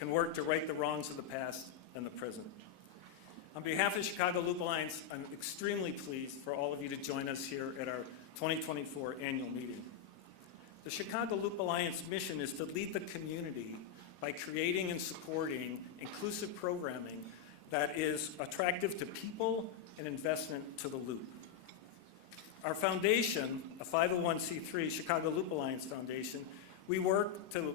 can work to right the wrongs of the past and the present. On behalf of Chicago Loop Alliance, I'm extremely pleased for all of you to join us here at our 2024 annual meeting. The Chicago Loop Alliance mission is to lead the community by creating and supporting inclusive programming that is attractive to people and investment to the Loop. Our foundation, a 501c3 Chicago Loop Alliance Foundation, we work to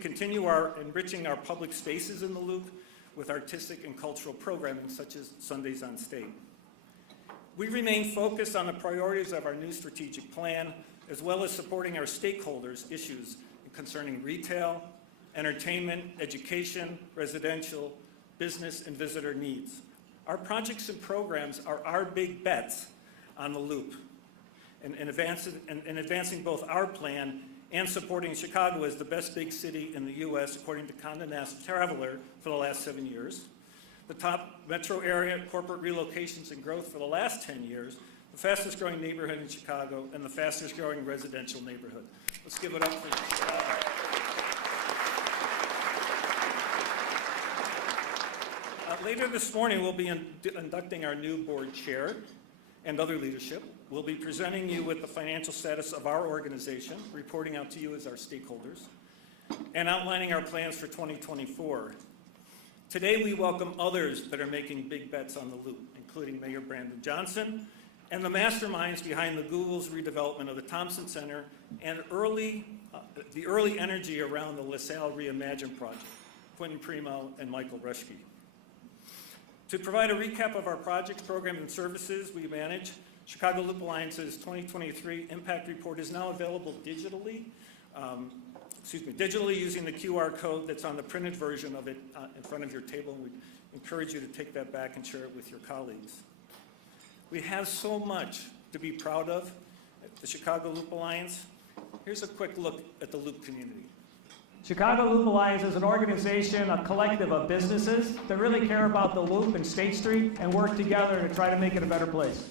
continue enriching our public spaces in the Loop with artistic and cultural programming such as Sundays on State. We remain focused on the priorities of our new strategic plan, as well as supporting our stakeholders' issues concerning retail, entertainment, education, residential, business, and visitor needs. Our projects and programs are our big bets on the Loop, and advancing both our plan and supporting Chicago as the best big city in the U.S. according to Condé Nast Traveler for the last 7 years, the top metro area corporate relocations and growth for the last 10 years, the fastest growing neighborhood in Chicago, and the fastest growing residential neighborhood. Let's give it up for Chicago. Later this morning, we'll be inducting our new board chair and other leadership. We'll be presenting you with the financial status of our organization, reporting out to you as our stakeholders, and outlining our plans for 2024. Today, we welcome others that are making big bets on the Loop, including Mayor Brandon Johnson and the masterminds behind the Google's redevelopment of the Thompson Center and the early energy around the LaSalle Reimagine project, Quentin Primo and Michael Reschke. To provide a recap of our projects, programs, and services we manage, Chicago Loop Alliance's 2023 Impact Report is now available digitally, digitally using the QR code that's on the printed version of it in front of your table. We encourage you to take that back and share it with your colleagues. We have so much to be proud of at the Chicago Loop Alliance. Here's a quick look at the Loop community. Chicago Loop Alliance is an organization, a collective of businesses that really care about the Loop and State Street and work together to try to make it a better place.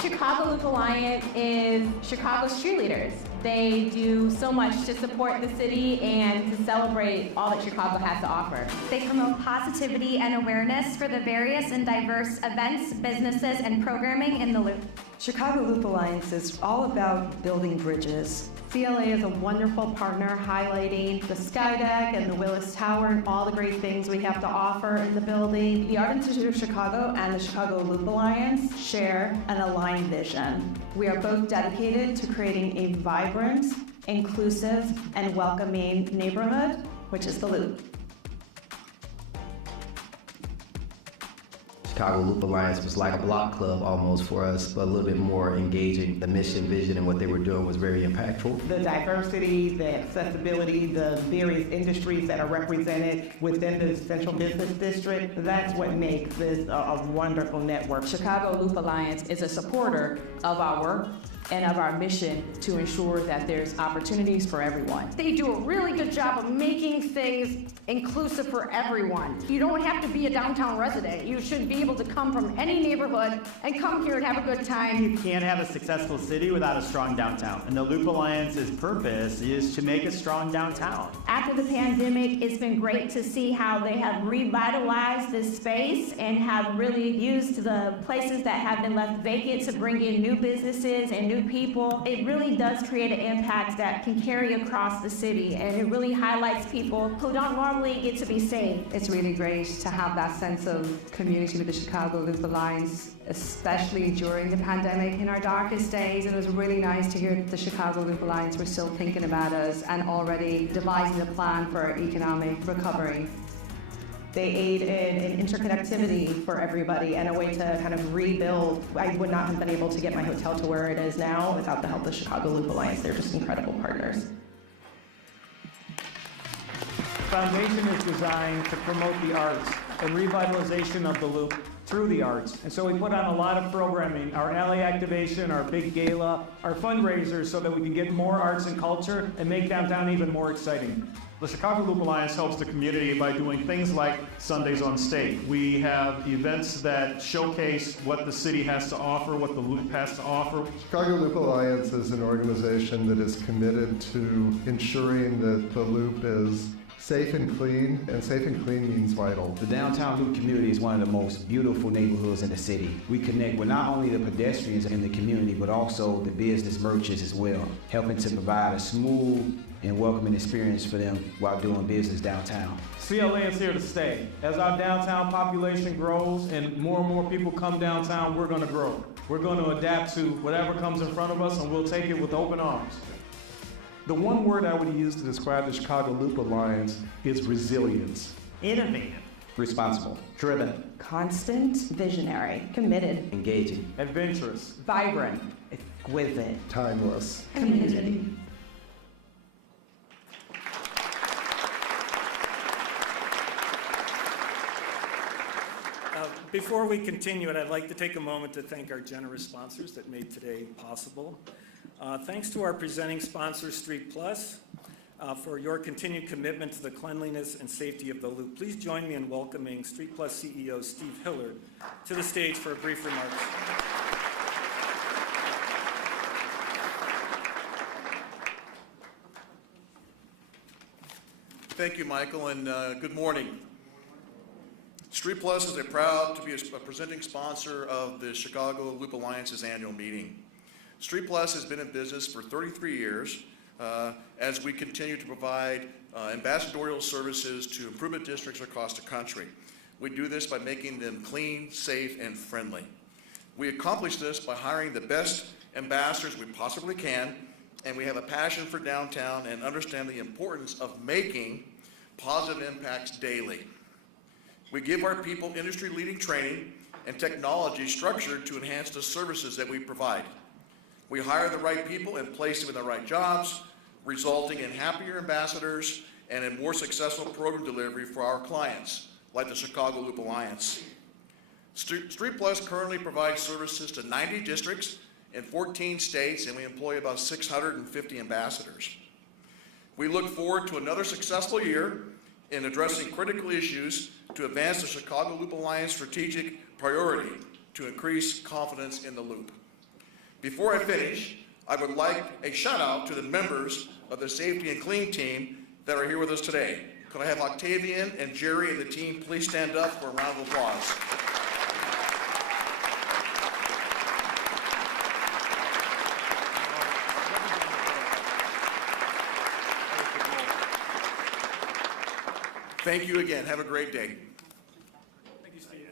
Chicago Loop Alliance is Chicago's cheerleaders. They do so much to support the city and to celebrate all that Chicago has to offer. They promote positivity and awareness for the various and diverse events, businesses, and programming in the Loop. Chicago Loop Alliance is all about building bridges. CLA is a wonderful partner highlighting the Sky Deck and the Willis Tower and all the great things we have to offer in the building. The Art Institute of Chicago and the Chicago Loop Alliance share an aligned vision. We are both dedicated to creating a vibrant, inclusive, and welcoming neighborhood, which is the Loop. Chicago Loop Alliance was like a block club almost for us, but a little bit more engaging. The mission, vision, and what they were doing was very impactful. The diversity, the accessibility, the various industries that are represented within the Central Business District, that's what makes this a wonderful network. Chicago Loop Alliance is a supporter of our work and of our mission to ensure that there's opportunities for everyone. They do a really good job of making things inclusive for everyone. You don't have to be a downtown resident. You should be able to come from any neighborhood and come here and have a good time. You can't have a successful city without a strong downtown. And the Loop Alliance's purpose is to make a strong downtown. After the pandemic, it's been great to see how they have revitalized this space and have really used the places that have been left vacant to bring in new businesses and new people. It really does create an impact that can carry across the city, and it really highlights people who don't normally get to be seen. It's really great to have that sense of community with the Chicago Loop Alliance, especially during the pandemic in our darkest days. And it was really nice to hear that the Chicago Loop Alliance were still thinking about us and already devising a plan for economic recovery. They aid in interconnectivity for everybody and a way to kind of rebuild. I would not have been able to get my hotel to where it is now without the help of the Chicago Loop Alliance. They're just incredible partners. The foundation is designed to promote the arts and revitalization of the Loop through the arts. And so we put on a lot of programming, our alley activation, our big gala, our fundraisers, so that we can get more arts and culture and make downtown even more exciting. The Chicago Loop Alliance helps the community by doing things like Sundays on State. We have events that showcase what the city has to offer, what the Loop has to offer. Chicago Loop Alliance is an organization that is committed to ensuring that the Loop is safe and clean, and safe and clean means vital. The downtown Loop community is one of the most beautiful neighborhoods in the city. We connect with not only the pedestrians in the community, but also the business merchants as well, helping to provide a smooth and welcoming experience for them while doing business downtown. CLA is here to stay. As our downtown population grows and more people come downtown, we're going to grow. We're going to adapt to whatever comes in front of us, and we'll take it with open arms. The one word I would use to describe the Chicago Loop Alliance is resilience. Innovative, Responsible, driven, constant, visionary, committed, engaging, Adventurous. vibrant, exquisite, Timeless. community. Before we continue, I'd like to take a moment to thank our generous sponsors that made today possible. Thanks to our presenting sponsor, Street Plus, for your continued commitment to the cleanliness and safety of the Loop. Please join me in welcoming Street Plus CEO Steve Hillard to the stage for a brief remarks. Thank you, Michael, and good morning. Street Plus is proud to be a presenting sponsor of the Chicago Loop Alliance's annual meeting. Street Plus has been in business for 33 years as we continue to provide ambassadorial services to improvement districts across the country. We do this by making them clean, safe, and friendly. We accomplish this by hiring the best ambassadors we possibly can, and we have a passion for downtown and understand the importance of making positive impacts daily. We give our people industry-leading training and technology structured to enhance the services that we provide. We hire the right people and place them in the right jobs, resulting in happier ambassadors and a more successful program delivery for our clients, like the Chicago Loop Alliance. Street Plus currently provides services to 90 districts in 14 states, and we employ about 650 ambassadors. We look forward to another successful year in addressing critical issues to advance the Chicago Loop Alliance strategic priority to increase confidence in the Loop. Before I finish, I would like a shout out to the members of the Safety and Clean team that are here with us today. Could I have Octavian and Jerry and the team please stand up for a round of applause? Thank you again. Have a great day. Thank you, Steve.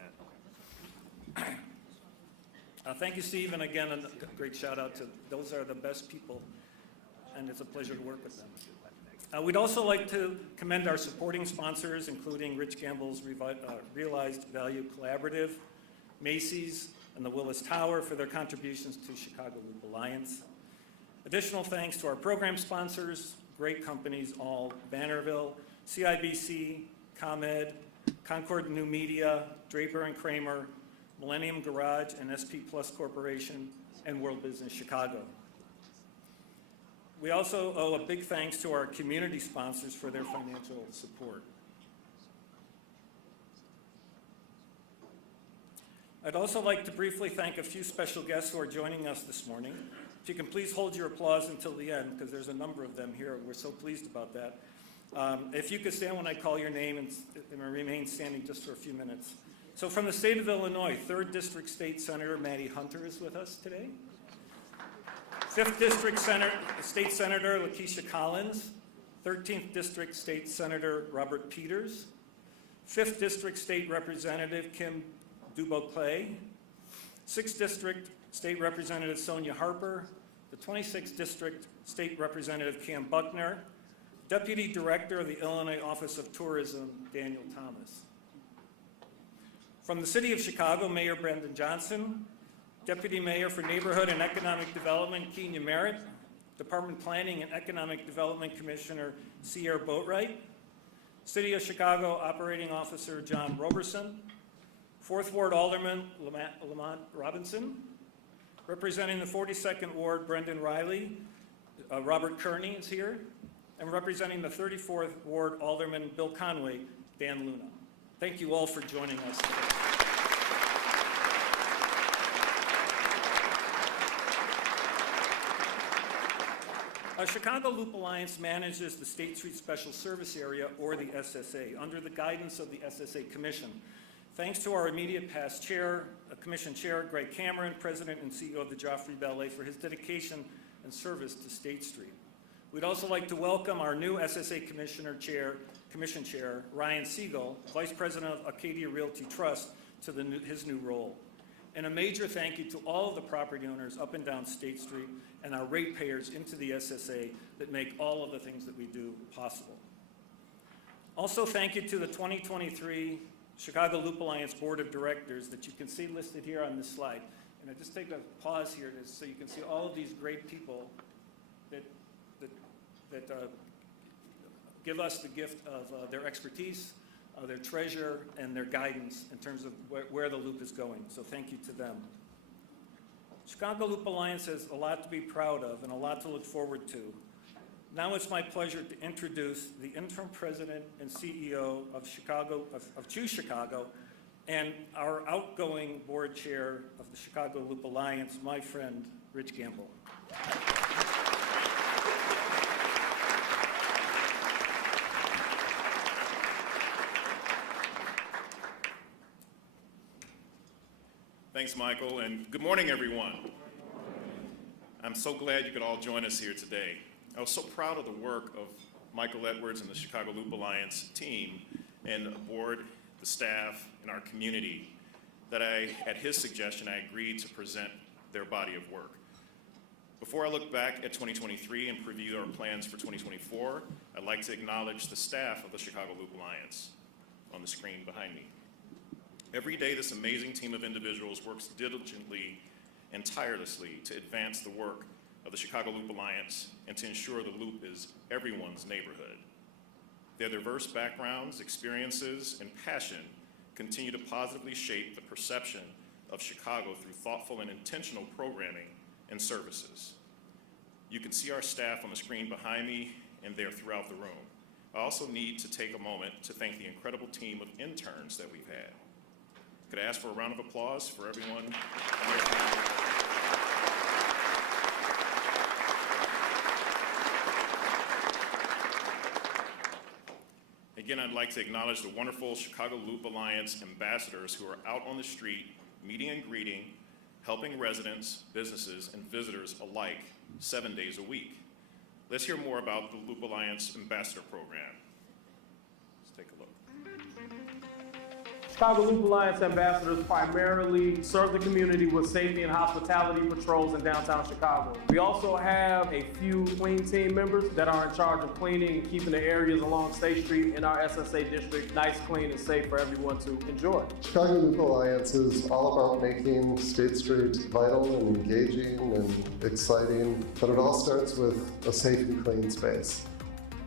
Thank you, Steve, and again, a great shout out to those are the best people, and it's a pleasure to work with them. We'd also like to commend our supporting sponsors, including Rich Gamble's Realized Value Collaborative, Macy's, and the Willis Tower for their contributions to Chicago Loop Alliance. Additional thanks to our program sponsors, great companies all, Bannerville, CIBC, ComEd, Concord New Media, Draper and Kramer, Millennium Garage and SP Plus Corporation, and World Business Chicago. We also owe a big thanks to our community sponsors for their financial support. I'd also like to briefly thank a few special guests who are joining us this morning. If you can please hold your applause until the end, because there's a number of them here. We're so pleased about that. If you could stand when I call your name and remain standing just for a few minutes. So from the state of Illinois, 3rd District State Senator Maddie Hunter is with us today. 5th District State Senator Lakeisha Collins. 13th District State Senator Robert Peters. 5th District State Representative Kim Dubois-Clay. 6th District State Representative Sonia Harper. The 26th District State Representative Cam Buckner. Deputy Director of the Illinois Office of Tourism, Daniel Thomas. From the City of Chicago, Mayor Brendan Johnson, Deputy Mayor for Neighborhood and Economic Development, Kenya Merritt, Department Planning and Economic Development Commissioner, Sierra Boatwright, City of Chicago Operating Officer, John Roberson, 4th Ward Alderman, Lamont Robinson, representing the 42nd Ward, Brendan Riley, Robert Kearney is here, and representing the 34th Ward Alderman Bill Conway, Dan Luna. Thank you all for joining us today. Chicago Loop Alliance manages the State Street Special Service Area, or the SSA, under the guidance of the SSA Commission. Thanks to our immediate past chair, Commission Chair Greg Cameron, President and CEO of the Joffrey Ballet, for his dedication and service to State Street. We'd also like to welcome our new SSA Commission Chair, Ryan Siegel, Vice President of Acadia Realty Trust, to his new role. And a major thank you to all of the property owners up and down State Street and our ratepayers into the SSA that make all of the things that we do possible. Also, thank you to the 2023 Chicago Loop Alliance Board of Directors that you can see listed here on this slide. And I just take a pause here so you can see all of these great people that give us the gift of their expertise, their treasure, and their guidance in terms of where the Loop is going. So thank you to them. Chicago Loop Alliance has a lot to be proud of and a lot to look forward to. Now it's my pleasure to introduce the interim president and CEO of Choose Chicago, and our outgoing board chair of the Chicago Loop Alliance, my friend, Rich Gamble. Thanks, Michael, and good morning, everyone. I'm so glad you could all join us here today. I was so proud of the work of Michael Edwards and the Chicago Loop Alliance team and the board, the staff, and our community that at his suggestion, I agreed to present their body of work. Before I look back at 2023 and preview our plans for 2024, I'd like to acknowledge the staff of the Chicago Loop Alliance on the screen behind me. Every day, this amazing team of individuals works diligently and tirelessly to advance the work of the Chicago Loop Alliance and to ensure the Loop is everyone's neighborhood. Their diverse backgrounds, experiences, and passion continue to positively shape the perception of Chicago through thoughtful and intentional programming and services. You can see our staff on the screen behind me, and they're throughout the room. I also need to take a moment to thank the incredible team of interns that we've had. Could I ask for a round of applause for everyone? Again, I'd like to acknowledge the wonderful Chicago Loop Alliance ambassadors who are out on the street, meeting and greeting, helping residents, businesses, and visitors alike 7 days a week. Let's hear more about the Loop Alliance Ambassador Program. Let's take a look. Chicago Loop Alliance ambassadors primarily serve the community with safety and hospitality patrols in downtown Chicago. We also have a few clean team members that are in charge of cleaning and keeping the areas along State Street in our SSA district nice, clean, and safe for everyone to enjoy. Chicago Loop Alliance is all about making State Street vital and engaging and exciting, but it all starts with a safe and clean space.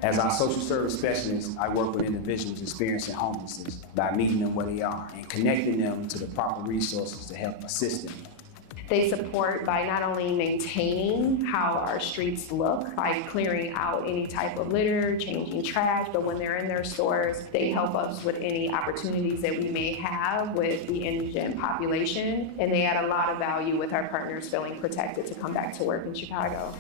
As our social service specialist, I work with individuals experiencing homelessness by meeting them where they are and connecting them to the proper resources to help assist them. They support by not only maintaining how our streets look, by clearing out any type of litter, changing trash, but when they're in their stores, they help us with any opportunities that we may have with the indigent population, and they add a lot of value with our partners feeling protected to come back to work in Chicago.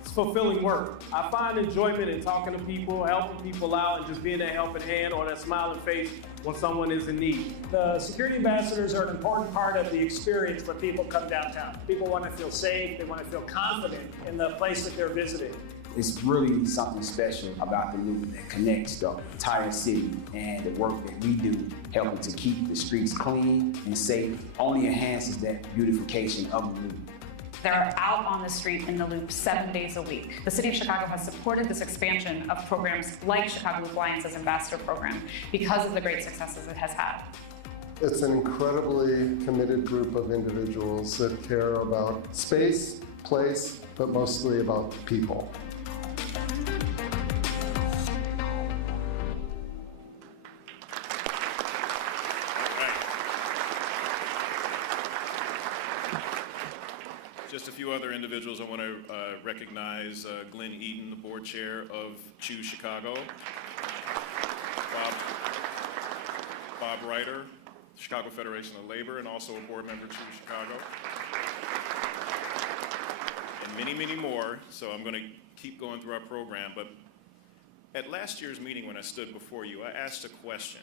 It's fulfilling work. I find enjoyment in talking to people, helping people out, and just being that helping hand or that smiling face when someone is in need. The security ambassadors are an important part of the experience when people come downtown. People want to feel safe, they want to feel confident in the place that they're visiting. It's really something special about the Loop that connects the entire city, and the work that we do helping to keep the streets clean and safe only enhances that beautification of the Loop. They're out on the street in the Loop 7 days a week. The City of Chicago has supported this expansion of programs like Chicago Loop Alliance's Ambassador Program because of the great successes it has had. It's an incredibly committed group of individuals that care about space, place, but mostly about people. Just a few other individuals I want to recognize Glenn Eaton, the board chair of Choose Chicago. Bob Ryder, Chicago Federation of Labor, and also a board member of Choose Chicago. And many, many more, so I'm going to keep going through our program. But at last year's meeting when I stood before you, I asked a question.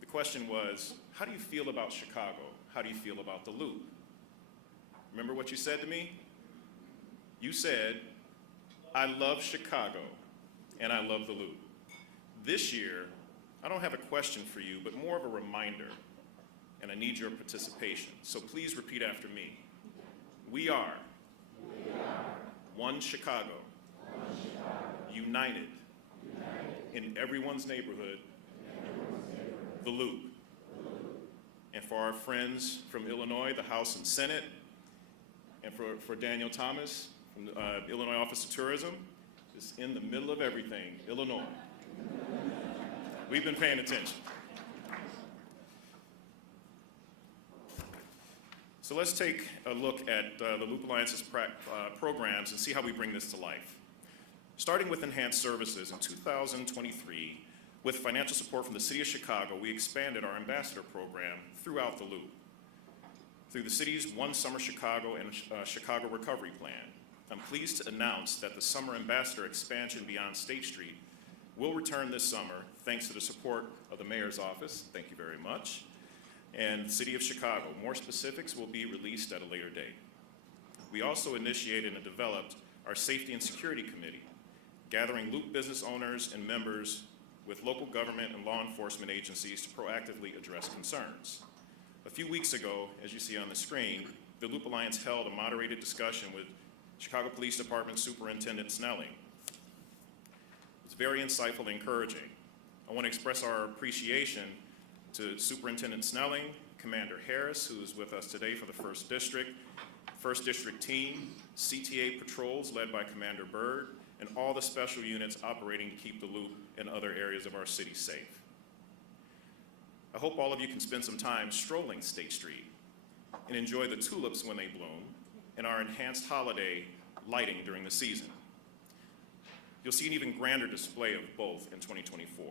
The question was, how do you feel about Chicago? How do you feel about the Loop? Remember what you said to me? You said, I love Chicago and I love the Loop. This year, I don't have a question for you, but more of a reminder, and I need your participation. So please repeat after me. We are one Chicago, united in everyone's neighborhood, the Loop. And for our friends from Illinois, the House and Senate, and for Daniel Thomas from the Illinois Office of Tourism, it's in the middle of everything, Illinois. We've been paying attention. So let's take a look at the Loop Alliance's programs and see how we bring this to life. Starting with enhanced services in 2023, with financial support from the City of Chicago, we expanded our ambassador program throughout the Loop. Through the city's One Summer Chicago and Chicago Recovery Plan, I'm pleased to announce that the Summer Ambassador expansion beyond State Street will return this summer, thanks to the support of the Mayor's Office, thank you very much, and the City of Chicago. More specifics will be released at a later date. We also initiated and developed our Safety and Security Committee, gathering Loop business owners and members with local government and law enforcement agencies to proactively address concerns. A few weeks ago, as you see on the screen, the Loop Alliance held a moderated discussion with Chicago Police Department Superintendent Snelling. It was very insightful and encouraging. I want to express our appreciation to Superintendent Snelling, Commander Harris, who is with us today for the 1st District team, CTA patrols led by Commander Byrd, and all the special units operating to keep the Loop and other areas of our city safe. I hope all of you can spend some time strolling State Street and enjoy the tulips when they bloom and our enhanced holiday lighting during the season. You'll see an even grander display of both in 2024.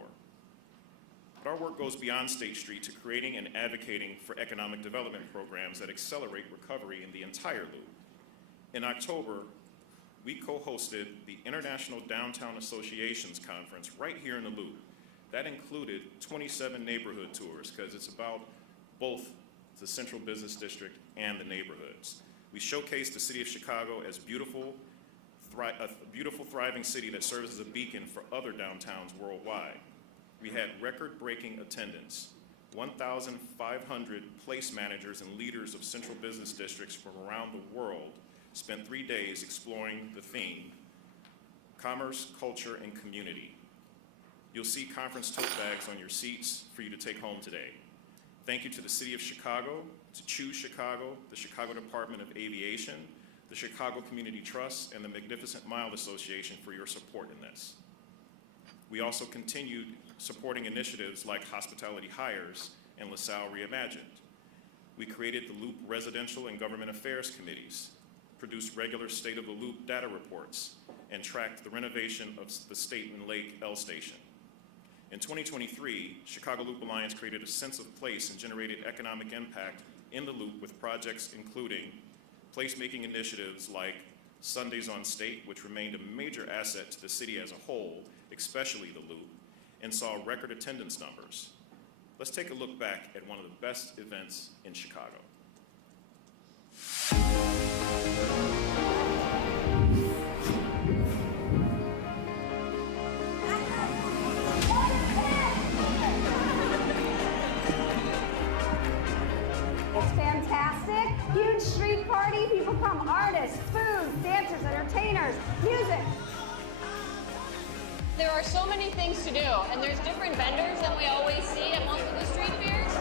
But our work goes beyond State Street to creating and advocating for economic development programs that accelerate recovery in the entire Loop. In October, we co-hosted the International Downtown Associations Conference right here in the Loop. That included 27 neighborhood tours, because it's about both the Central Business District and the neighborhoods. We showcased the City of Chicago as a beautiful, thriving city that serves as a beacon for other downtowns worldwide. We had record-breaking attendance. 1,500 place managers and leaders of Central Business Districts from around the world spent 3 days exploring the theme, commerce, culture, and community. You'll see conference tote bags on your seats for you to take home today. Thank you to the City of Chicago, to Choose Chicago, the Chicago Department of Aviation, the Chicago Community Trust, and the Magnificent Mile Association for your support in this. We also continued supporting initiatives like Hospitality Hires and LaSalle Reimagined. We created the Loop Residential and Government Affairs Committees, produced regular State of the Loop data reports, and tracked the renovation of the State and Lake L Station. In 2023, Chicago Loop Alliance created a sense of place and generated economic impact in the Loop with projects including placemaking initiatives like Sundays on State, which remained a major asset to the city as a whole, especially the Loop, and saw record attendance numbers. Let's take a look back at one of the best events in Chicago. It's fantastic. Huge street party. People come, artists, food, dancers, entertainers, music. There are so many things to do, and there's different vendors than we always see at most of the street fairs.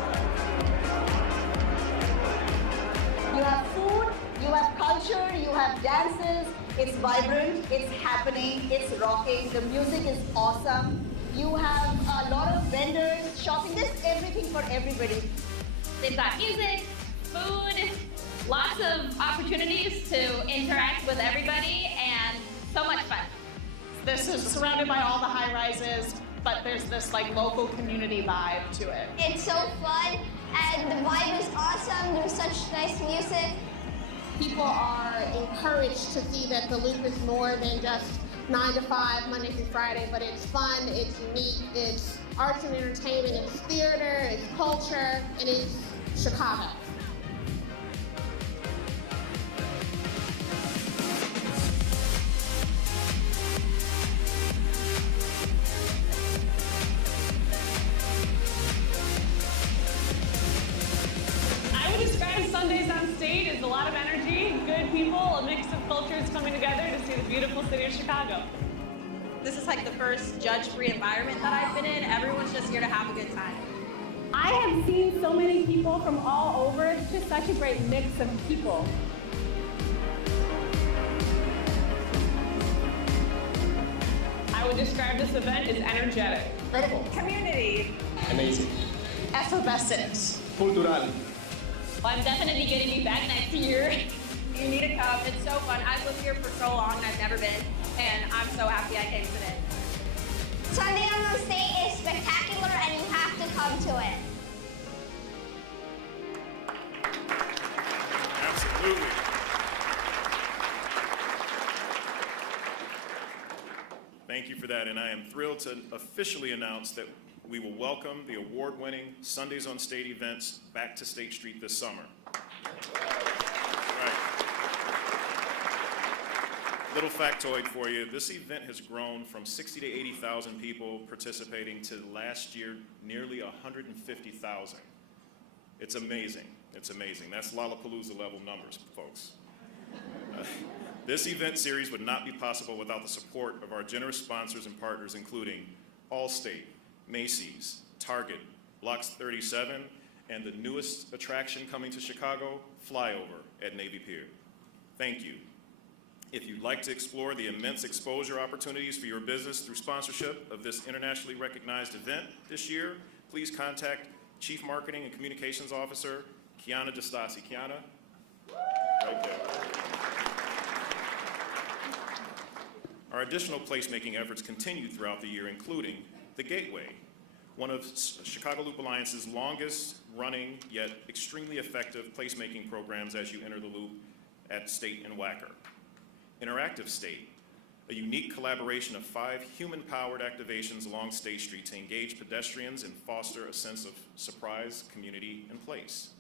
You have food, you have culture, you have dances. It's vibrant, it's happening, it's rocking. The music is awesome. You have a lot of vendors shopping. There's everything for everybody. They've got music, food, Lots of opportunities to interact with everybody and so much fun. This is surrounded by all the high rises, but there's this like local community vibe to it. It's so fun and the vibe is awesome. There's such nice music. People are encouraged to see that the Loop is more than just 9 to 5, Monday through Friday, but it's fun, it's unique, it's arts and entertainment, it's theater, it's culture, and it's Chicago. I would describe Sundays on State as a lot of energy, good people, a mix of cultures coming together to see the beautiful city of Chicago. This is like the first judge-free environment that I've been in. Everyone's just here to have a good time. I have seen so many people from all over. It's just such a great mix of people. I would describe this event as energetic. Incredible. Community. Amazing. Effervescent. Cultural. Well, I'm definitely going to be back next year. You need to come. It's so fun. I've lived here for so long and I've never been, and I'm so happy I came today. Sunday on the State is spectacular and you have to come to it. Absolutely. Thank you for that, and I am thrilled to officially announce that we will welcome the award-winning Sundays on State events back to State Street this summer. Right. Little factoid for you, this event has grown from 60 to 80,000 people participating to last year nearly 150,000. It's amazing. It's amazing. That's Lollapalooza level numbers, folks. This event series would not be possible without the support of our generous sponsors and partners, including Allstate, Macy's, Target, Blocks 37, and the newest attraction coming to Chicago, Flyover at Navy Pier. Thank you. If you'd like to explore the immense exposure opportunities for your business through sponsorship of this internationally recognized event this year, please contact Chief Marketing and Communications Officer, Kiana DeStasi. Kiana, right there. Our additional placemaking efforts continue throughout the year, including the Gateway, one of Chicago Loop Alliance's longest running yet extremely effective placemaking programs as you enter the Loop at State and Wacker. Interactive State, a unique collaboration of 5 human-powered activations along State Street to engage pedestrians and foster a sense of surprise, community, and place.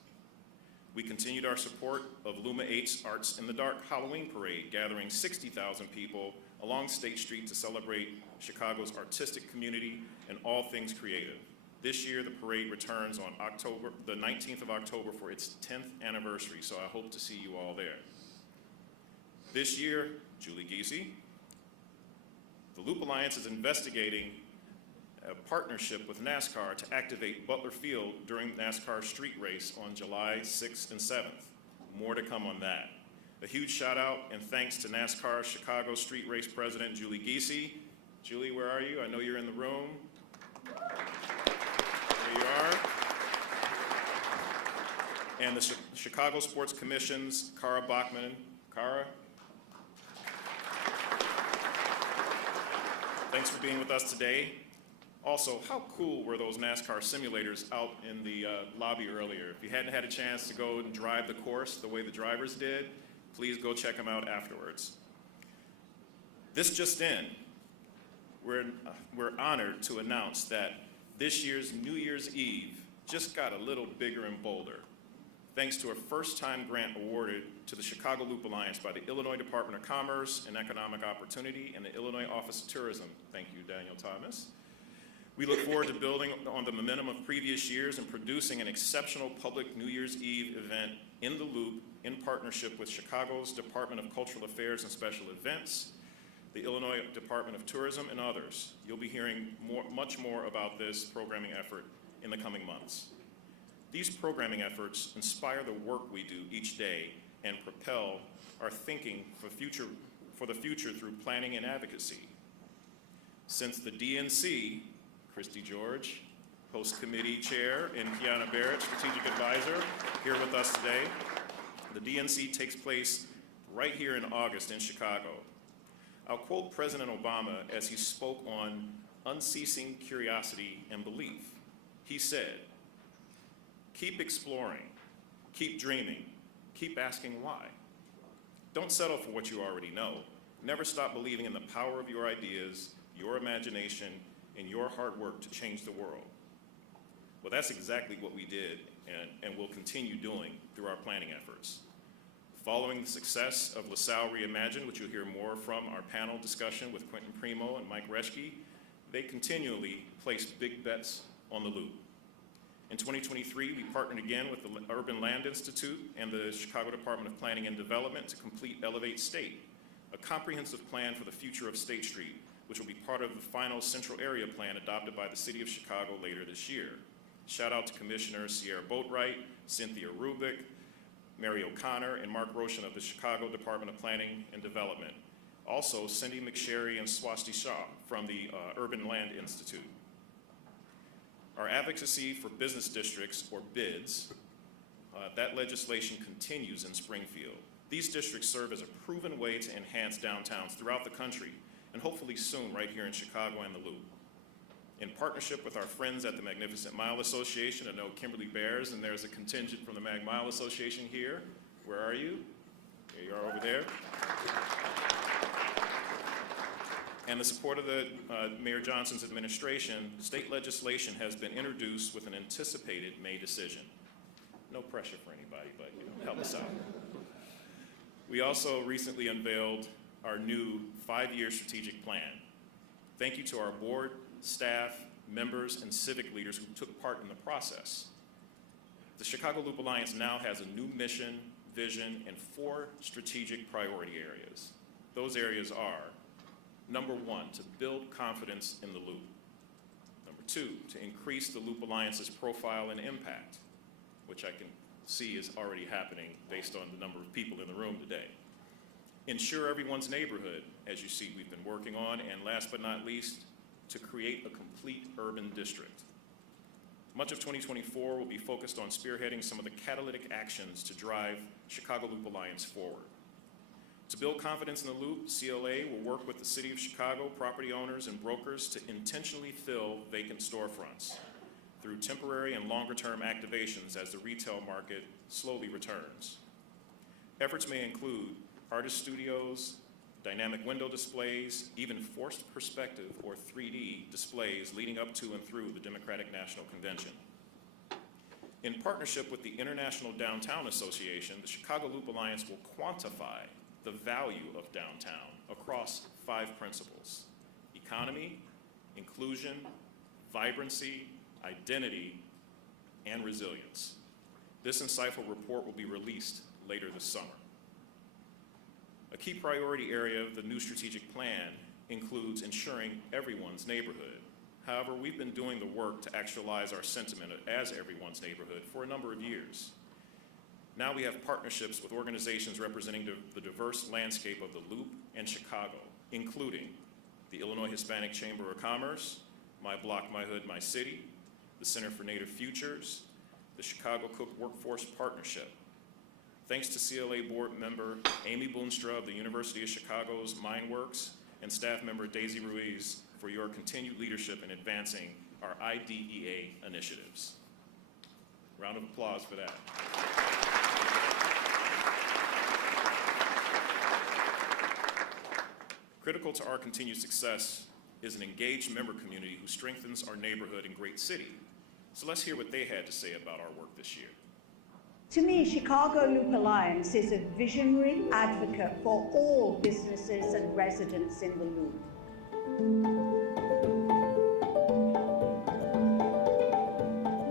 We continued our support of Luma 8's Arts in the Dark Halloween Parade, gathering 60,000 people along State Street to celebrate Chicago's artistic community and all things creative. This year, the parade returns on the 19th of October for its 10th anniversary, so I hope to see you all there. This year, Julie Giese, the Loop Alliance is investigating a partnership with NASCAR to activate Butler Field during NASCAR street race on July 6th and 7th. More to come on that. A huge shout out and thanks to NASCAR Chicago Street Race President Julie Giese. Julie, where are you? I know you're in the room. There you are. And the Chicago Sports Commission's Cara Bachman. Cara? Thanks for being with us today. Also, how cool were those NASCAR simulators out in the lobby earlier? If you hadn't had a chance to go and drive the course the way the drivers did, please go check them out afterwards. This just in, we're honored to announce that this year's New Year's Eve just got a little bigger and bolder, thanks to a first-time grant awarded to the Chicago Loop Alliance by the Illinois Department of Commerce and Economic Opportunity and the Illinois Office of Tourism. Thank you, Daniel Thomas. We look forward to building on the momentum of previous years and producing an exceptional public New Year's Eve event in the Loop in partnership with Chicago's Department of Cultural Affairs and Special Events, the Illinois Department of Tourism, and others. You'll be hearing much more about this programming effort in the coming months. These programming efforts inspire the work we do each day and propel our thinking for the future through planning and advocacy. Since the DNC, Christy George, Host Committee Chair, and Kiana Barrett, Strategic Advisor, here with us today. The DNC takes place right here in August in Chicago. I'll quote President Obama as he spoke on unceasing curiosity and belief. He said, "Keep exploring, keep dreaming, keep asking why. Don't settle for what you already know. Never stop believing in the power of your ideas, your imagination, and your hard work to change the world." Well, that's exactly what we did and will continue doing through our planning efforts. Following the success of LaSalle Reimagined, which you'll hear more from our panel discussion with Quentin Primo and Mike Reschke, they continually place big bets on the Loop. In 2023, we partnered again with the Urban Land Institute and the Chicago Department of Planning and Development to complete Elevate State, a comprehensive plan for the future of State Street, which will be part of the final Central Area Plan adopted by the City of Chicago later this year. Shout out to Commissioners Sierra Boatwright, Cynthia Rubik, Mary O'Connor, and Mark Roshan of the Chicago Department of Planning and Development. Also, Cindy McSherry and Swasti Shah from the Urban Land Institute. Our advocacy for business districts, or BIDs, that legislation continues in Springfield. These districts serve as a proven way to enhance downtowns throughout the country, and hopefully soon right here in Chicago and the Loop. In partnership with our friends at the Magnificent Mile Association, I know Kimberly Bears, and there's a contingent from the Mag Mile Association here. Where are you? There you are over there. And the support of the Mayor Johnson's administration, state legislation has been introduced with an anticipated May decision. No pressure for anybody, but help us out. We also recently unveiled our new 5-year strategic plan. Thank you to our board, staff, members, and civic leaders who took part in the process. The Chicago Loop Alliance now has a new mission, vision, and 4 strategic priority areas. Those areas are: number 1, to build confidence in the Loop. Number 2, to increase the Loop Alliance's profile and impact, which I can see is already happening based on the number of people in the room today. Ensure everyone's neighborhood, as you see we've been working on, and last but not least, to create a complete urban district. Much of 2024 will be focused on spearheading some of the catalytic actions to drive Chicago Loop Alliance forward. To build confidence in the Loop, CLA will work with the City of Chicago property owners and brokers to intentionally fill vacant storefronts through temporary and longer-term activations as the retail market slowly returns. Efforts may include artist studios, dynamic window displays, even forced perspective or 3D displays leading up to and through the Democratic National Convention. In partnership with the International Downtown Association, the Chicago Loop Alliance will quantify the value of downtown across 5 principles: economy, inclusion, vibrancy, identity, and resilience. This insightful report will be released later this summer. A key priority area of the new strategic plan includes ensuring everyone's neighborhood. However, we've been doing the work to actualize our sentiment as everyone's neighborhood for a number of years. Now we have partnerships with organizations representing the diverse landscape of the Loop and Chicago, including the Illinois Hispanic Chamber of Commerce, My Block, My Hood, My City, the Center for Native Futures, the Chicago Cook Workforce Partnership. Thanks to CLA board member Amy Boonstra of the University of Chicago's MindWorks and staff member Daisy Ruiz for your continued leadership in advancing our IDEA initiatives. Round of applause for that. Critical to our continued success is an engaged member community who strengthens our neighborhood and great city. So let's hear what they had to say about our work this year. To me, Chicago Loop Alliance is a visionary advocate for all businesses and residents in the Loop.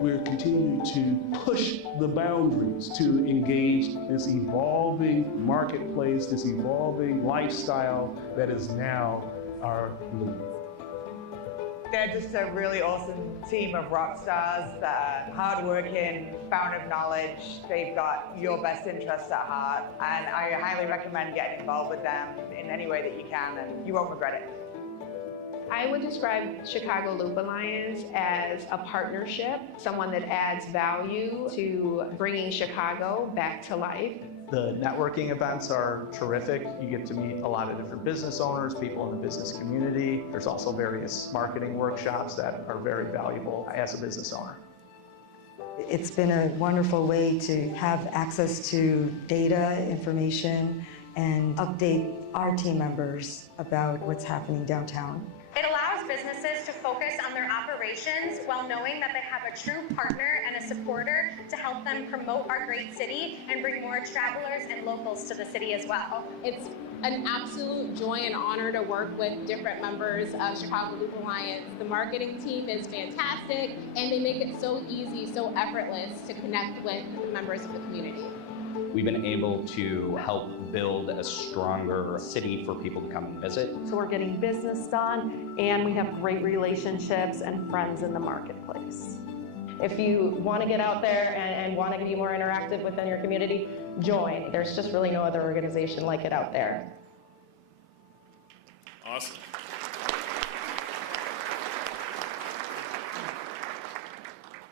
We're continuing to push the boundaries to engage this evolving marketplace, this evolving lifestyle that is now our Loop. They're just a really awesome team of rock stars that are hardworking, fountain of knowledge. They've got your best interests at heart, and I highly recommend getting involved with them in any way that you can, and you won't regret it. I would describe Chicago Loop Alliance as a partnership, someone that adds value to bringing Chicago back to life. The networking events are terrific. You get to meet a lot of different business owners, people in the business community. There's also various marketing workshops that are very valuable as a business owner. It's been a wonderful way to have access to data, information, and update our team members about what's happening downtown. It allows businesses to focus on their operations while knowing that they have a true partner and a supporter to help them promote our great city and bring more travelers and locals to the city as well. It's an absolute joy and honor to work with different members of Chicago Loop Alliance. The marketing team is fantastic, and they make it so easy, so effortless to connect with the members of the community. We've been able to help build a stronger city for people to come and visit. So we're getting business done, and we have great relationships and friends in the marketplace. If you want to get out there and want to be more interactive within your community, join. There's just really no other organization like it out there. Awesome.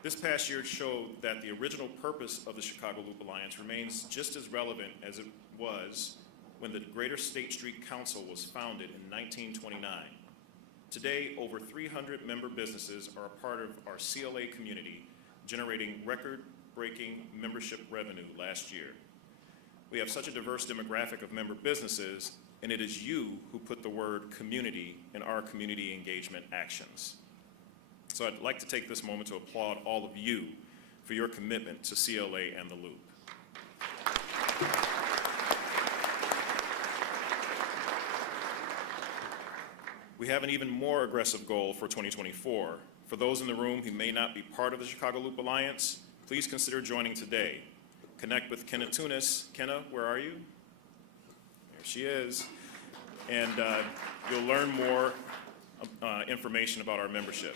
This past year showed that the original purpose of the Chicago Loop Alliance remains just as relevant as it was when the Greater State Street Council was founded in 1929. Today, over 300 member businesses are a part of our CLA community, generating record-breaking membership revenue last year. We have such a diverse demographic of member businesses, and it is you who put the word community in our community engagement actions. So I'd like to take this moment to applaud all of you for your commitment to CLA and the Loop. We have an even more aggressive goal for 2024. For those in the room who may not be part of the Chicago Loop Alliance, please consider joining today. Connect with Kenna Tunis. Kenna, where are you? There she is. And you'll learn more information about our membership.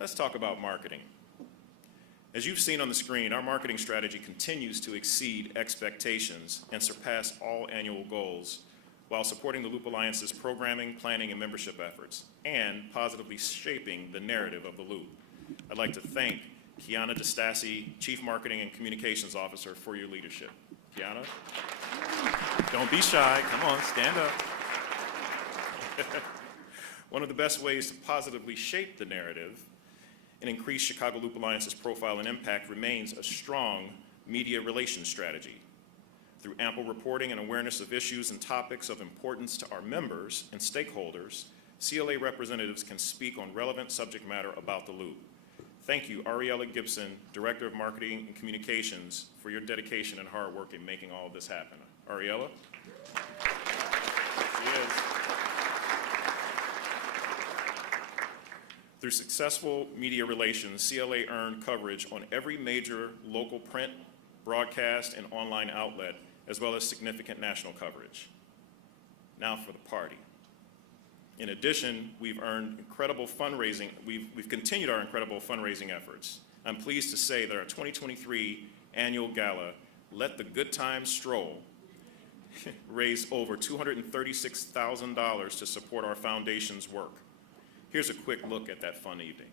Let's talk about marketing. As you've seen on the screen, our marketing strategy continues to exceed expectations and surpass all annual goals while supporting the Loop Alliance's programming, planning, and membership efforts, and positively shaping the narrative of the Loop. I'd like to thank Kiana DeStassi, Chief Marketing and Communications Officer, for your leadership. Kiana, don't be shy. Come on, stand up. One of the best ways to positively shape the narrative and increase Chicago Loop Alliance's profile and impact remains a strong media relations strategy. Through ample reporting and awareness of issues and topics of importance to our members and stakeholders, CLA representatives can speak on relevant subject matter about the Loop. Thank you, Ariella Gibson, Director of Marketing and Communications, for your dedication and hard work in making all of this happen. Ariella? She is. Through successful media relations, CLA earned coverage on every major local print, broadcast, and online outlet, as well as significant national coverage. Now for the party. In addition, we've earned incredible fundraising. We've continued our incredible fundraising efforts. I'm pleased to say that our 2023 annual gala, Let the Good Times Stroll, raised over $236,000 to support our foundation's work. Here's a quick look at that fun evening.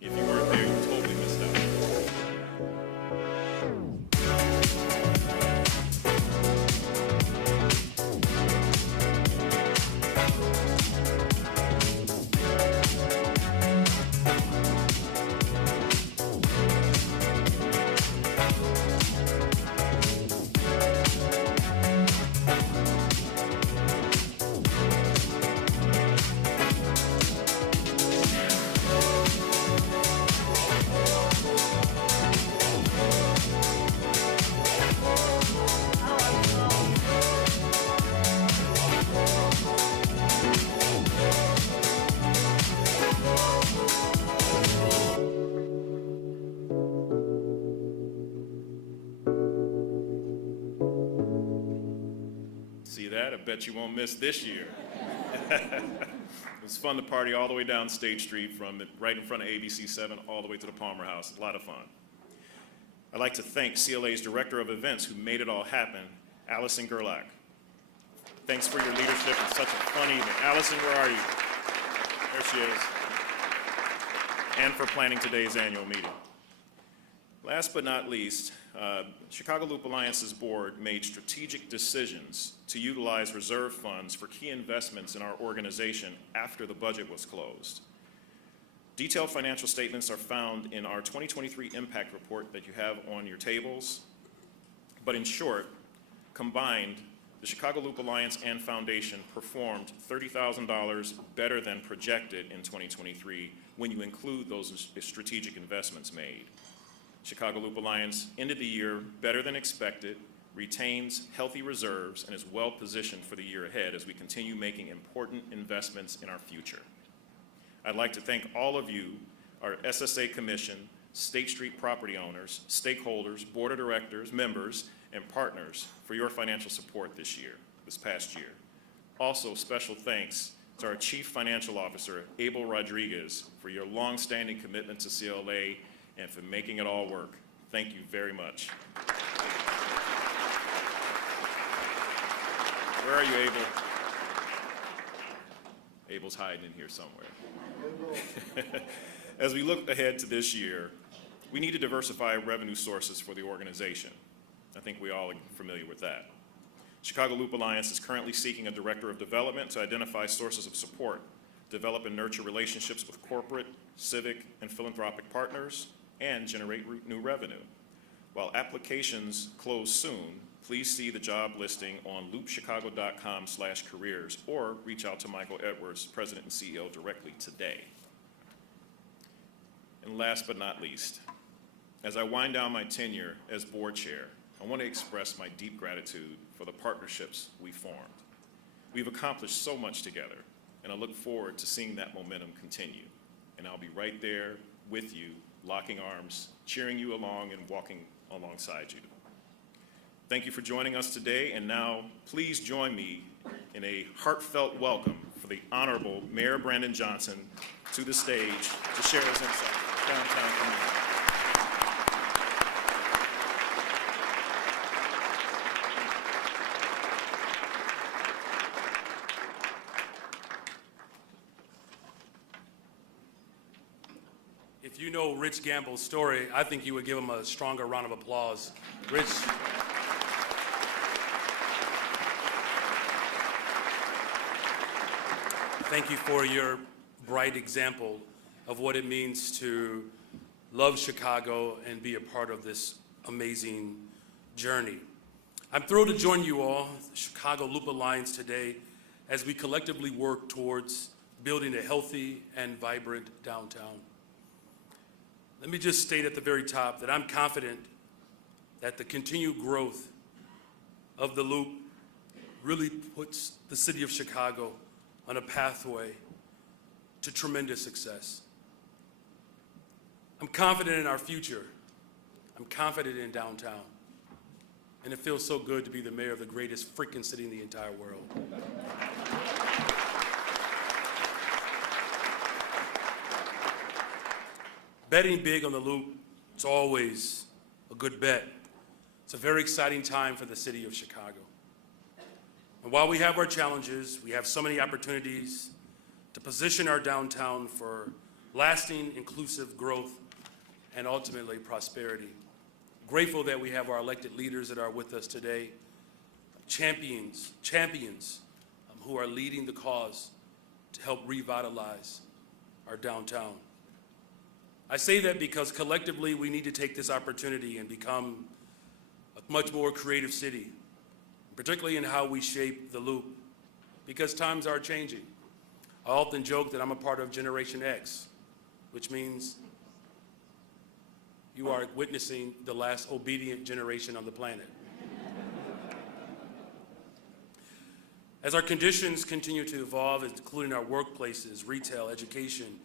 If you weren't there, you totally missed out. I bet you won't miss this year. It was fun to party all the way down State Street from right in front of ABC 7 all the way to the Palmer House. A lot of fun. I'd like to thank CLA's Director of Events who made it all happen, Allison Gerlach. Thanks for your leadership and such a fun evening. Allison, where are you? There she is. And for planning today's annual meeting. Last but not least, Chicago Loop Alliance's board made strategic decisions to utilize reserve funds for key investments in our organization after the budget was closed. Detailed financial statements are found in our 2023 impact report that you have on your tables. But in short, combined, the Chicago Loop Alliance and Foundation performed $30,000 better than projected in 2023 when you include those strategic investments made. Chicago Loop Alliance ended the year better than expected, retains healthy reserves, and is well positioned for the year ahead as we continue making important investments in our future. I'd like to thank all of you, our SSA Commission, State Street property owners, stakeholders, board of directors, members, and partners for your financial support this past year. Also, special thanks to our Chief Financial Officer, Abel Rodriguez, for your long-standing commitment to CLA and for making it all work. Thank you very much. Where are you, Abel? Abel's hiding in here somewhere. As we look ahead to this year, we need to diversify revenue sources for the organization. I think we all are familiar with that. Chicago Loop Alliance is currently seeking a director of development to identify sources of support, develop and nurture relationships with corporate, civic, and philanthropic partners, and generate new revenue. While applications close soon, please see the job listing on loopchicago.com/careers or reach out to Michael Edwards, President and CEO, directly today. And last but not least, as I wind down my tenure as board chair, I want to express my deep gratitude for the partnerships we formed. We've accomplished so much together, and I look forward to seeing that momentum continue. And I'll be right there with you, locking arms, cheering you along, and walking alongside you. Thank you for joining us today, and now please join me in a heartfelt welcome for the Honorable Mayor Brandon Johnson to the stage to share his insight on downtown community. If you know Rich Gamble's story, I think you would give him a stronger round of applause. Rich. Thank you for your bright example of what it means to love Chicago and be a part of this amazing journey. I'm thrilled to join you all, the Chicago Loop Alliance, today as we collectively work towards building a healthy and vibrant downtown. Let me just state at the very top that I'm confident that the continued growth of the Loop really puts the city of Chicago on a pathway to tremendous success. I'm confident in our future. I'm confident in downtown. And it feels so good to be the mayor of the greatest freaking city in the entire world. Betting big on the Loop, it's always a good bet. It's a very exciting time for the city of Chicago. And while we have our challenges, we have so many opportunities to position our downtown for lasting, inclusive growth and ultimately prosperity. Grateful that we have our elected leaders that are with us today, champions who are leading the cause to help revitalize our downtown. I say that because collectively we need to take this opportunity and become a much more creative city, particularly in how we shape the Loop, because times are changing. I often joke that I'm a part of Generation X, which means you are witnessing the last obedient generation on the planet. As our conditions continue to evolve, including our workplaces, retail, education,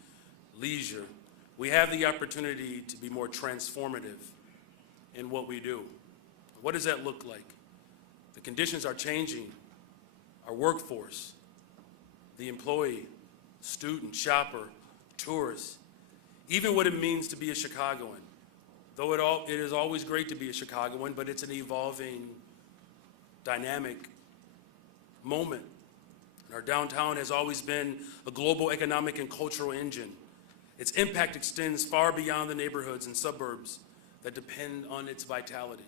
leisure, we have the opportunity to be more transformative in what we do. What does that look like? The conditions are changing. Our workforce, the employee, student, shopper, tourist, even what it means to be a Chicagoan. Though it is always great to be a Chicagoan, but it's an evolving, dynamic moment. And our downtown has always been a global economic and cultural engine. Its impact extends far beyond the neighborhoods and suburbs that depend on its vitality.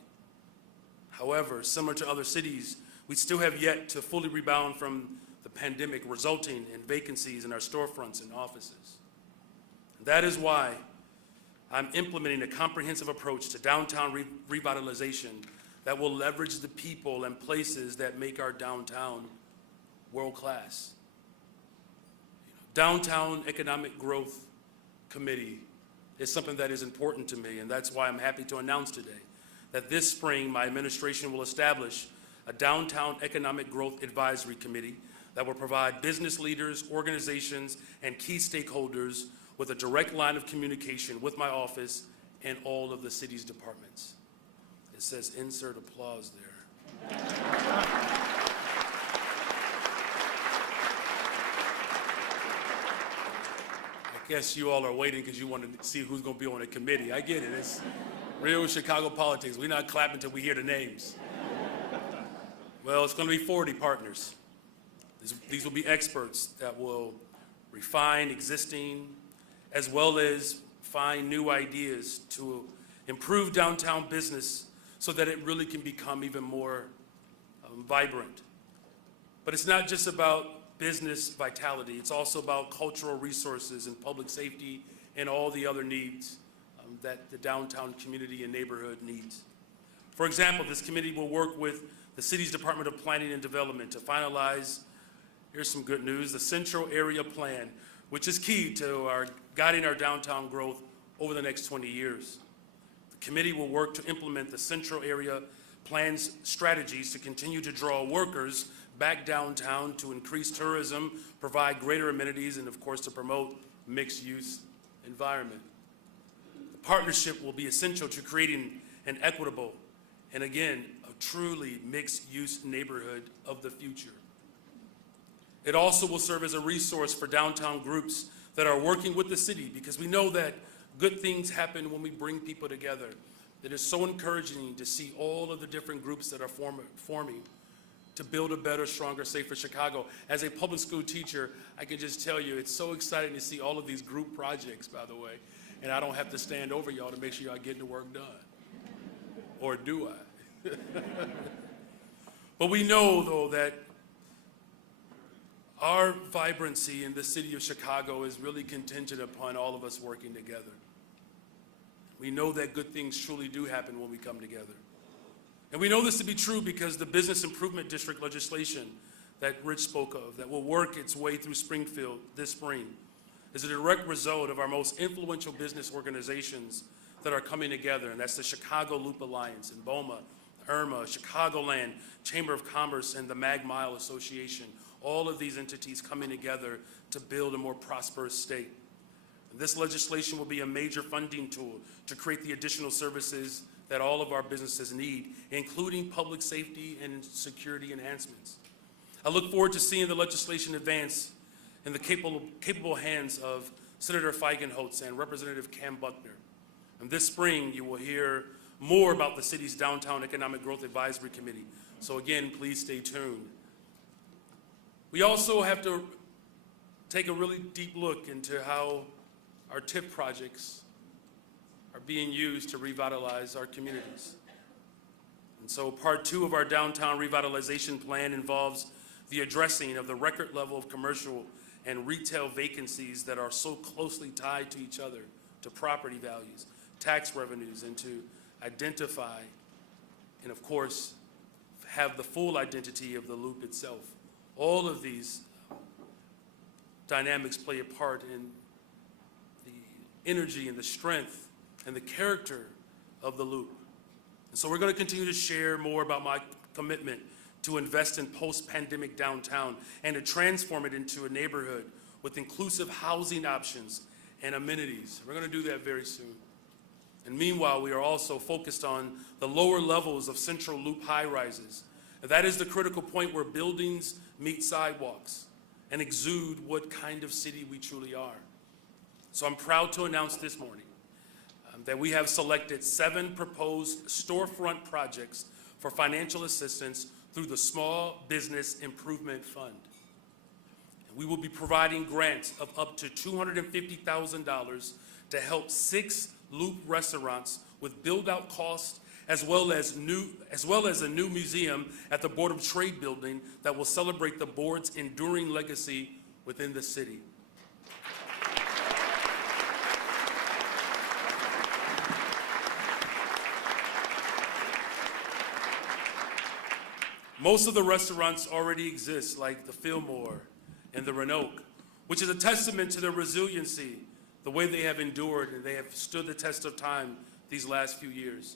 However, similar to other cities, we still have yet to fully rebound from the pandemic, resulting in vacancies in our storefronts and offices. That is why I'm implementing a comprehensive approach to downtown revitalization that will leverage the people and places that make our downtown world-class. Downtown Economic Growth Committee is something that is important to me, and that's why I'm happy to announce today that this spring my administration will establish a Downtown Economic Growth Advisory Committee that will provide business leaders, organizations, and key stakeholders with a direct line of communication with my office and all of the city's departments. It says insert applause there. I guess you all are waiting because you want to see who's going to be on the committee. I get it. It's real Chicago politics. We're not clapping until we hear the names. Well, it's going to be 40 partners. These will be experts that will refine existing as well as find new ideas to improve downtown business so that it really can become even more vibrant. But it's not just about business vitality, it's also about cultural resources and public safety and all the other needs that the downtown community and neighborhood needs. For example, this committee will work with the city's Department of Planning and Development to finalize, here's some good news, the Central Area Plan, which is key to guiding our downtown growth over the next 20 years. The committee will work to implement the Central Area Plan's strategies to continue to draw workers back downtown, to increase tourism, provide greater amenities, and of course to promote mixed-use environment. The partnership will be essential to creating an equitable and again, a truly mixed-use neighborhood of the future. It also will serve as a resource for downtown groups that are working with the city, because we know that good things happen when we bring people together. It is so encouraging to see all of the different groups that are forming to build a better, stronger, safer Chicago. As a public school teacher, I can just tell you, it's so exciting to see all of these group projects, by the way, and I don't have to stand over y'all to make sure y'all getting the work done. Or do I? But we know, though, that our vibrancy in the city of Chicago is really contingent upon all of us working together. We know that good things truly do happen when we come together. And we know this to be true because the Business Improvement District legislation that Rich spoke of, that will work its way through Springfield this spring, is a direct result of our most influential business organizations that are coming together, and that's the Chicago Loop Alliance in BOMA, IRMA, Chicagoland, Chamber of Commerce, and the Mag Mile Association. All of these entities coming together to build a more prosperous state. This legislation will be a major funding tool to create the additional services that all of our businesses need, including public safety and security enhancements. I look forward to seeing the legislation advance in the capable hands of Senator Feigenholtz and Representative Cam Buckner. And this spring, you will hear more about the city's Downtown Economic Growth Advisory Committee. So again, please stay tuned. We also have to take a really deep look into how our TIF projects are being used to revitalize our communities. And so part 2 of our downtown revitalization plan involves the addressing of the record level of commercial and retail vacancies that are so closely tied to each other, to property values, tax revenues, and to identify and, of course, have the full identity of the loop itself. All of these dynamics play a part in the energy and the strength and the character of the loop. And so we're going to continue to share more about my commitment to invest in post-pandemic downtown and to transform it into a neighborhood with inclusive housing options and amenities. We're going to do that very soon. And meanwhile, we are also focused on the lower levels of Central Loop high-rises. And that is the critical point where buildings meet sidewalks and exude what kind of city we truly are. So I'm proud to announce this morning that we have selected 7 proposed storefront projects for financial assistance through the Small Business Improvement Fund. We will be providing grants of up to $250,000 to help 6 Loop restaurants with build-out costs as well as a new museum at the Board of Trade building that will celebrate the board's enduring legacy within the city. Most of the restaurants already exist, like the Fillmore and the Roanoke, which is a testament to their resiliency, the way they have endured and they have stood the test of time these last few years.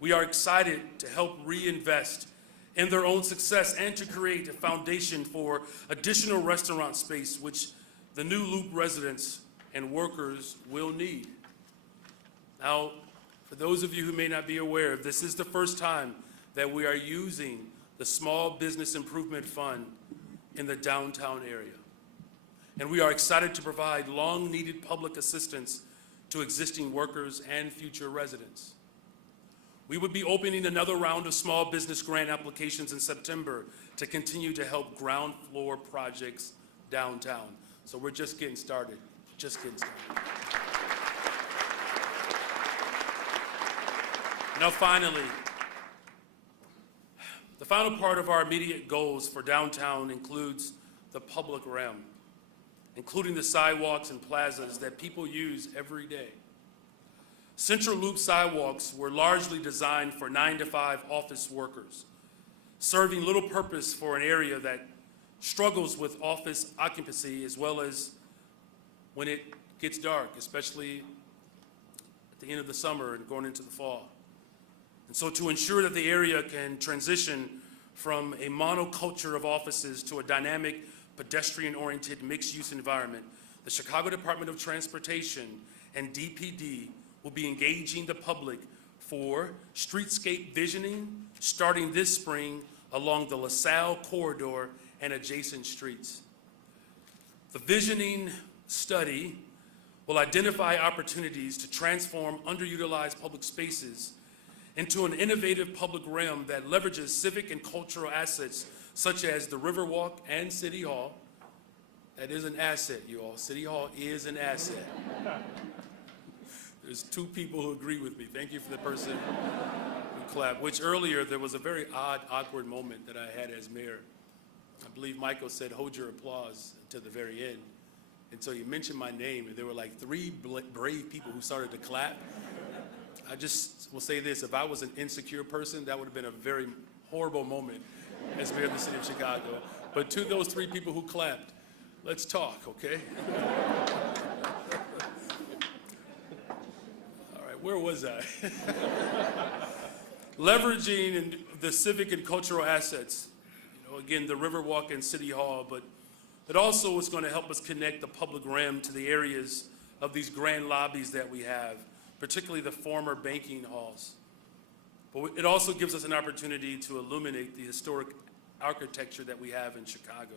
We are excited to help reinvest in their own success and to create a foundation for additional restaurant space, which the new Loop residents and workers will need. Now, for those of you who may not be aware, this is the first time that we are using the Small Business Improvement Fund in the downtown area. And we are excited to provide long-needed public assistance to existing workers and future residents. We would be opening another round of small business grant applications in September to continue to help ground floor projects downtown. So we're just getting started, Now finally, the final part of our immediate goals for downtown includes the public realm, including the sidewalks and plazas that people use every day. Central Loop sidewalks were largely designed for 9-to-5 office workers, serving little purpose for an area that struggles with office occupancy as well as when it gets dark, especially at the end of the summer and going into the fall. And so to ensure that the area can transition from a monoculture of offices to a dynamic, pedestrian-oriented, mixed-use environment, the Chicago Department of Transportation and DPD will be engaging the public for streetscape visioning starting this spring along the LaSalle corridor and adjacent streets. The visioning study will identify opportunities to transform underutilized public spaces into an innovative public realm that leverages civic and cultural assets such as the Riverwalk and City Hall. That is an asset, you all. City Hall is an asset. There's 2 people who agree with me. Thank you for the person who clapped, which earlier there was a very odd, awkward moment that I had as mayor. I believe Michael said, hold your applause to the very end. And so you mentioned my name, and there were like 3 brave people who started to clap. I just will say this, if I was an insecure person, that would have been a very horrible moment as mayor of the city of Chicago. But to those 3 people who clapped, let's talk, okay? Where was I? Leveraging the civic and cultural assets, again, the Riverwalk and City Hall, but it also is going to help us connect the public realm to the areas of these grand lobbies that we have, particularly the former banking halls. But it also gives us an opportunity to illuminate the historic architecture that we have in Chicago.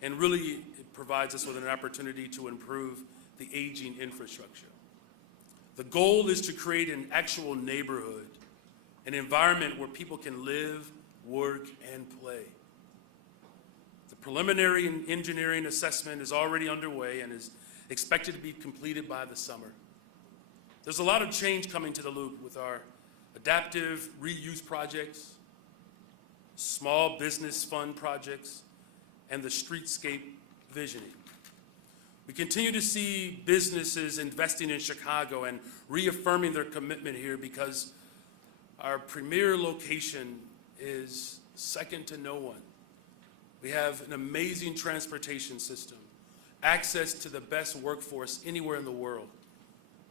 And really, it provides us with an opportunity to improve the aging infrastructure. The goal is to create an actual neighborhood, an environment where people can live, work, and play. The preliminary engineering assessment is already underway and is expected to be completed by the summer. There's a lot of change coming to the Loop with our adaptive reuse projects, small business fund projects, and the streetscape visioning. We continue to see businesses investing in Chicago and reaffirming their commitment here because our premier location is second to no one. We have an amazing transportation system, access to the best workforce anywhere in the world.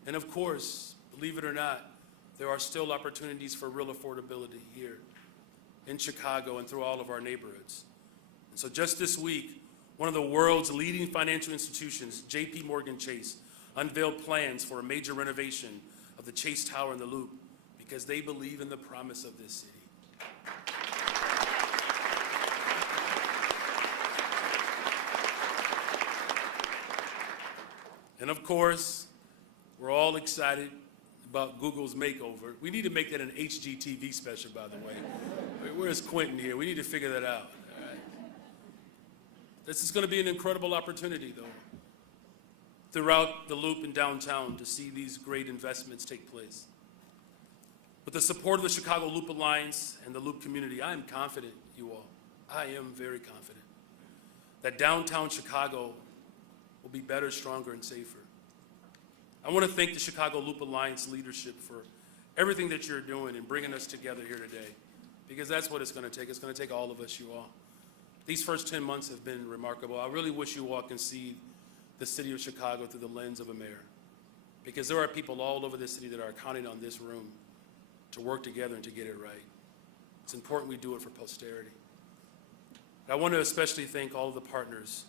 And of course, believe it or not, there are still opportunities for real affordability here in Chicago and through all of our neighborhoods. And so just this week, one of the world's leading financial institutions, J.P. Morgan Chase, unveiled plans for a major renovation of the Chase Tower in the Loop because they believe in the promise of this city. And of course, we're all excited about Google's makeover. We need to make that an HGTV special, by the way. Where's Quentin here? We need to figure that out. This is going to be an incredible opportunity, though. throughout the Loop and downtown to see these great investments take place. With the support of the Chicago Loop Alliance and the Loop community, I am confident, you all, I am very confident, that downtown Chicago will be better, stronger, and safer. I want to thank the Chicago Loop Alliance leadership for everything that you're doing and bringing us together here today, because that's what it's going to take. It's going to take all of us, you all. These first 10 months have been remarkable. I really wish you all can see the city of Chicago through the lens of a mayor, because there are people all over this city that are counting on this room to work together and to get it right. It's important we do it for posterity. I want to especially thank all of the partners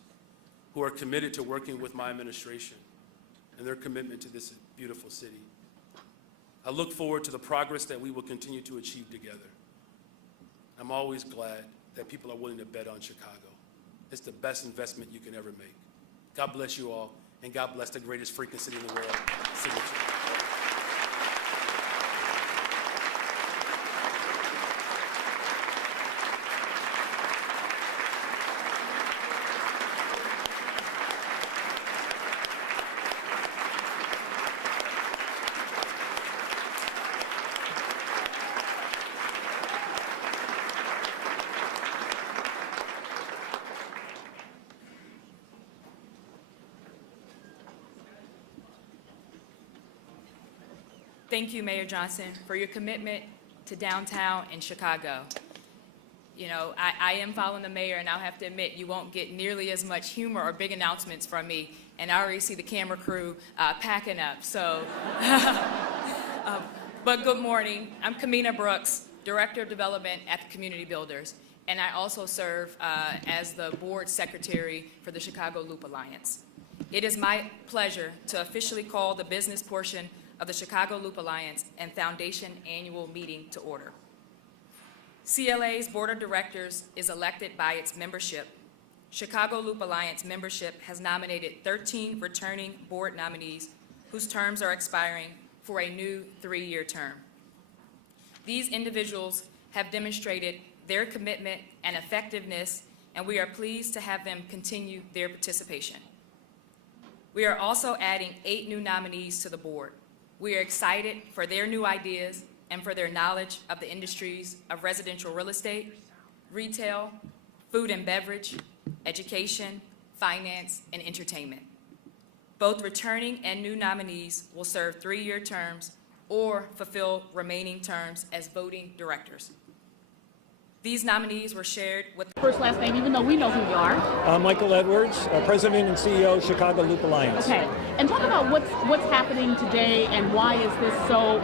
who are committed to working with my administration and their commitment to this beautiful city. I look forward to the progress that we will continue to achieve together. I'm always glad that people are willing to bet on Chicago. It's the best investment you can ever make. God bless you all, and God bless the greatest freaking city in the world, the city of Chicago. Thank you, Mayor Johnson, for your commitment to downtown and Chicago. You know, I am following the mayor, and I'll have to admit, you won't get nearly as much humor or big announcements from me, and I already see the camera crew packing up, so. But good morning. I'm Kamina Brooks, Director of Development at the Community Builders, and I also serve as the board secretary for the Chicago Loop Alliance. It is my pleasure to officially call the business portion of the Chicago Loop Alliance and Foundation annual meeting to order. CLA's Board of Directors is elected by its membership. Chicago Loop Alliance membership has nominated 13 returning board nominees whose terms are expiring for a new 3-year term. These individuals have demonstrated their commitment and effectiveness, and we are pleased to have them continue their participation. We are also adding 8 new nominees to the board. We are excited for their new ideas and for their knowledge of the industries of residential real estate, retail, food and beverage, education, finance, and entertainment. Both returning and new nominees will serve 3-year terms or fulfill remaining terms as voting directors. These nominees were shared with first last name, even though we know who you are. Michael Edwards, President and CEO of Chicago Loop Alliance. Okay, and talk about what's happening today and why is this so